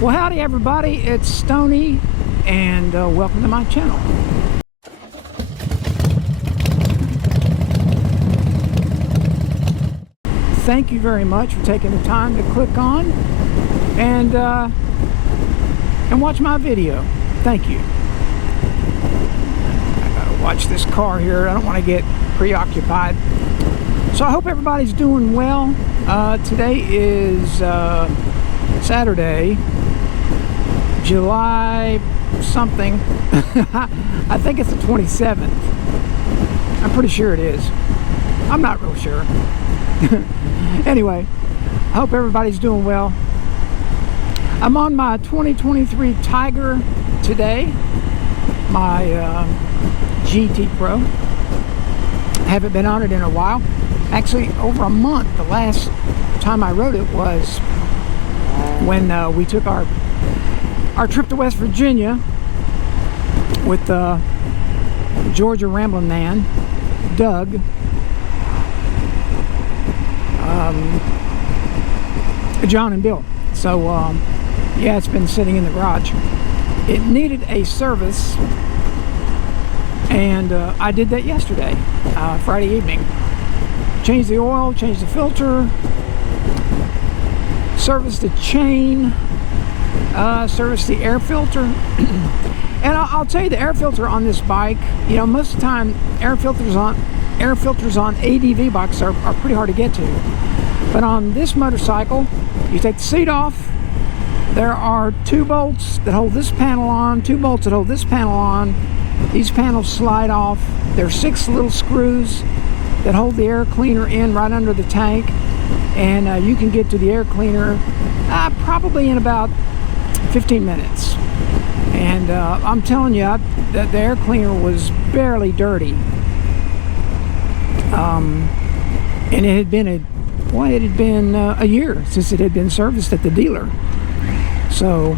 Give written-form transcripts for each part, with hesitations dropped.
Well, howdy everybody, it's Stoney, and welcome to my channel. Thank you very much for taking the time to click on and watch my video. Thank you. I gotta watch this car here. I don't want to get preoccupied. So I hope everybody's doing well. Today is Saturday, July something. I think it's the 27th. I'm pretty sure it is. I'm not real sure. Anyway, I hope everybody's doing well. I'm on my 2023 Tiger today, my GT Pro. I haven't been on it in a while. Actually, over a month. The last time I rode it was when we took our trip to West Virginia with Georgia Ramblin' Man, Doug, John and Bill. So yeah, it's been sitting in the garage. It needed a service, and I did that yesterday, Friday evening. Changed the oil, changed the filter, serviced the chain, serviced the air filter. And I'll tell you, the air filter on this bike, you know, most of the time air filters on ADV bikes are pretty hard to get to. But on this motorcycle, you take the seat off, there are 2 bolts that hold this panel on, 2 bolts that hold this panel on. These panels slide off. There are 6 little screws that hold the air cleaner in right under the tank, and you can get to the air cleaner probably in about 15 minutes. And I'm telling you, that the air cleaner was barely dirty. And it had been a year since it had been serviced at the dealer. So,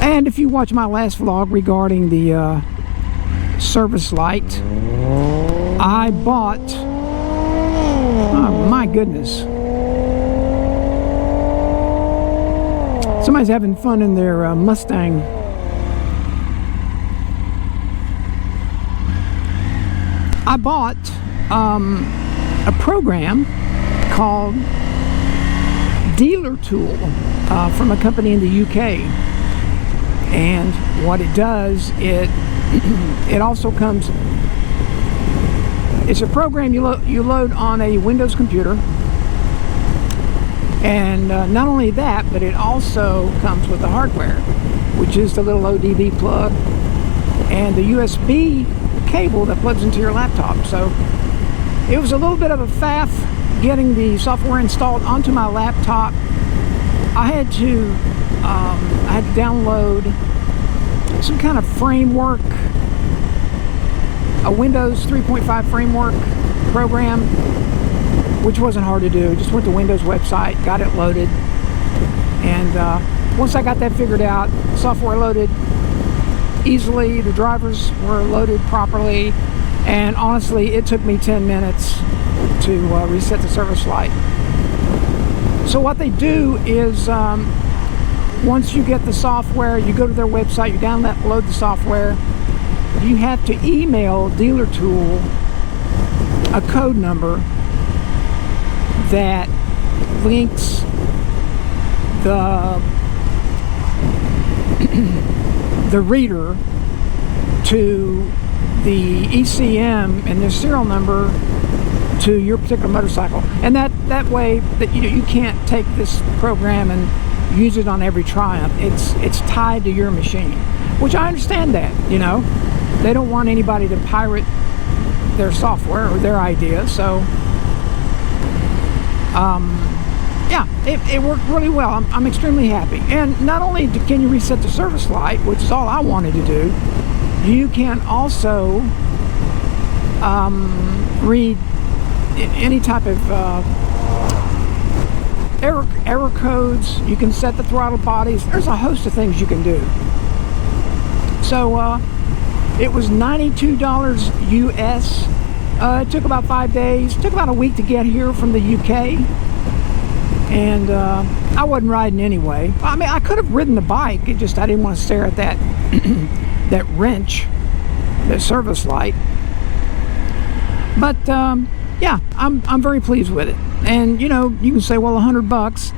and if you watch my last vlog regarding the service light, I bought, oh my goodness, somebody's having fun in their Mustang. I bought a program called Dealer Tool from a company in the UK, and what it does, it also comes, it's a program you load on a Windows computer, and not only that, but it also comes with the hardware, which is the little ODB plug and the USB cable that plugs into your laptop. So it was a little bit of a faff getting the software installed onto my laptop. I had to download some kind of framework, a Windows 3.5 framework program, which wasn't hard to do. Just went to Windows website, got it loaded, and once I got that figured out, software loaded easily, the drivers were loaded properly, and honestly, it took me 10 minutes to reset the service light. So what they do is, once you get the software, you go to their website, you download the software, you have to email Dealer Tool a code number that links the reader to the ECM and the serial number to your particular motorcycle, and that way that you can't take this program and use it on every Triumph. It's tied to your machine, which I understand that, you know, they don't want anybody to pirate their software or their idea. So yeah, it worked really well. I'm extremely happy. And not only can you reset the service light, which is all I wanted to do, you can also read any type of error codes. You can set the throttle bodies. There's a host of things you can do. So it was $92 US. It took about 5 days. It took about a week to get here from the UK. And I wasn't riding anyway. I mean, I could have ridden the bike. It just I didn't want to stare at that that wrench, that service light. But yeah, I'm very pleased with it. And you know, you can say, well, $100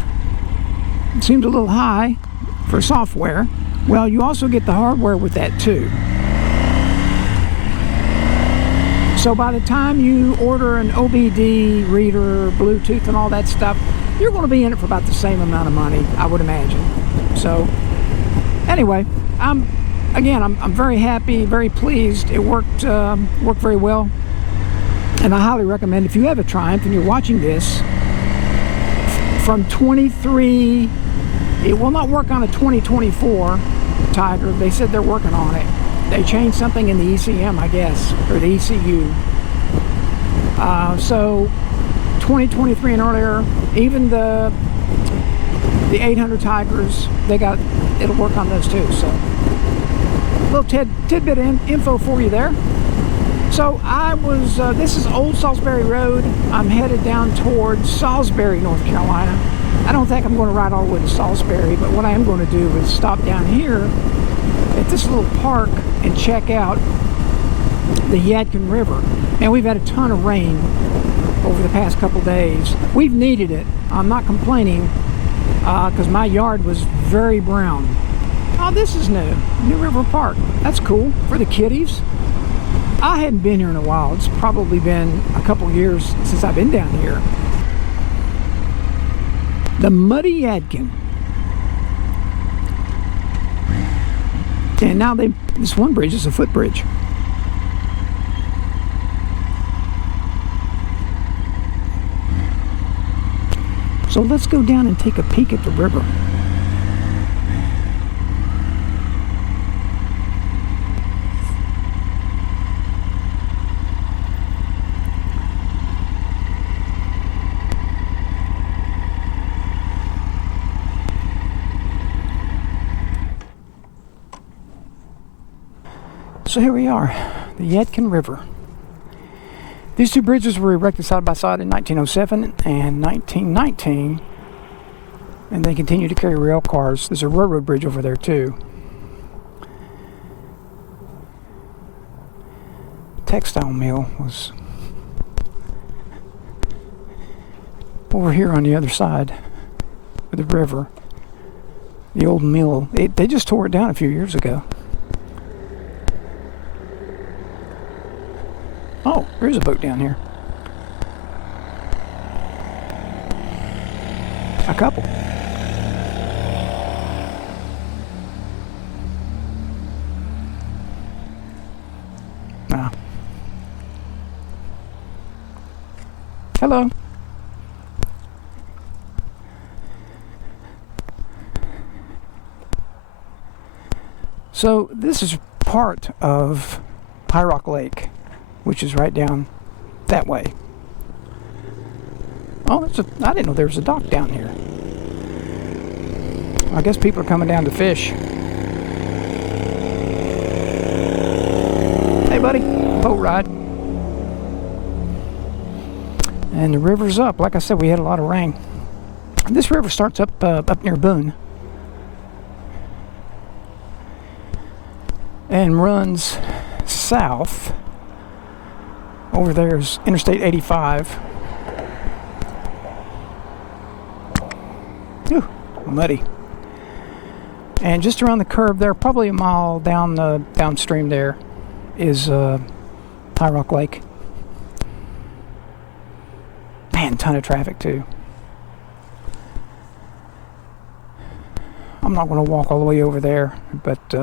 seems a little high for software. Well, you also get the hardware with that too. So by the time you order an OBD reader, Bluetooth, and all that stuff, you're going to be in it for about the same amount of money, I would imagine. So anyway, I'm very happy, very pleased. It worked very well, and I highly recommend, if you have a Triumph and you're watching this, from 23, it will not work on a 2024 Tiger. They said they're working on it. They changed something in the ECM, I guess, or the ECU. So 2023 and earlier, even the 800 Tigers, it'll work on those too. So a little tidbit of info for you there. So this is Old Salisbury Road. I'm headed down towards Salisbury, North Carolina. I don't think I'm going to ride all the way to Salisbury, but what I am going to do is stop down here at this little park and check out the Yadkin River. And we've had a ton of rain over the past couple days. We've needed it. I'm not complaining because my yard was very brown. Oh, this is new. New River Park. That's cool for the kiddies. I hadn't been here in a while. It's probably been a couple years since I've been down here. The Muddy Yadkin. And now this one bridge is a footbridge. So let's go down and take a peek at the river. So here we are, the Yadkin River. These two bridges were erected side by side in 1907 and 1919, and they continue to carry rail cars. There's a railroad bridge over there too. Textile mill was over here on the other side of the river. The old mill, they just tore it down a few years ago. Oh, there's a boat down here. A couple. Ah. Hello. So this is part of High Rock Lake, which is right down that way. Oh, I didn't know there was a dock down here. I guess people are coming down to fish. Hey, buddy, boat ride. And the river's up. Like I said, we had a lot of rain. This river starts up near Boone and runs south. Over there is Interstate 85. Ooh, muddy. And just around the curve there, probably a mile downstream there, is High Rock Lake. Man, ton of traffic too. I'm not going to walk all the way over there, but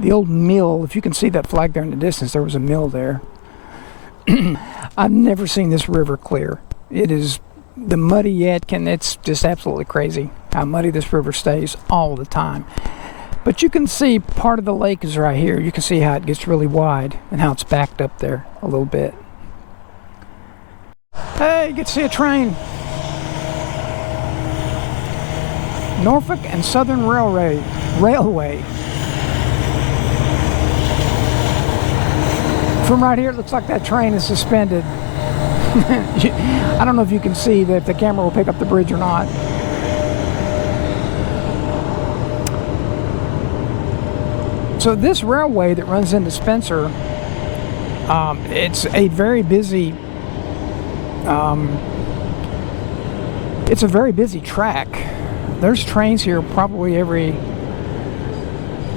the old mill, if you can see that flag there in the distance, there was a mill there. I've never seen this river clear. It is the Muddy Yadkin. It's just absolutely crazy how muddy this river stays all the time. But you can see part of the lake is right here. You can see how it gets really wide and how it's backed up there a little bit. Hey, you get to see a train. Norfolk and Southern Railway. From right here, it looks like that train is suspended. I don't know if you can see that if the camera will pick up the bridge or not. So this railway that runs into Spencer, it's a very busy it's a very busy track. There's trains here probably every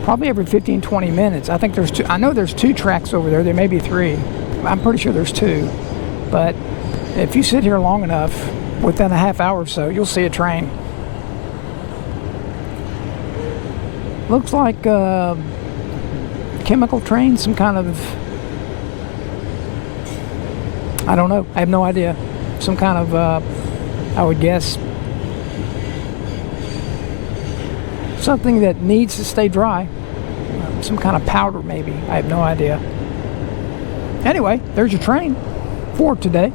15-20 minutes. I think there's two. I know there's 2 tracks over there. There may be 3. I'm pretty sure there's 2. But if you sit here long enough, within a half hour or so, you'll see a train. Looks like a chemical train, some kind of, I don't know. I have no idea. Some kind of, I would guess, something that needs to stay dry. Some kind of powder, maybe. I have no idea. Anyway, there's your train for today.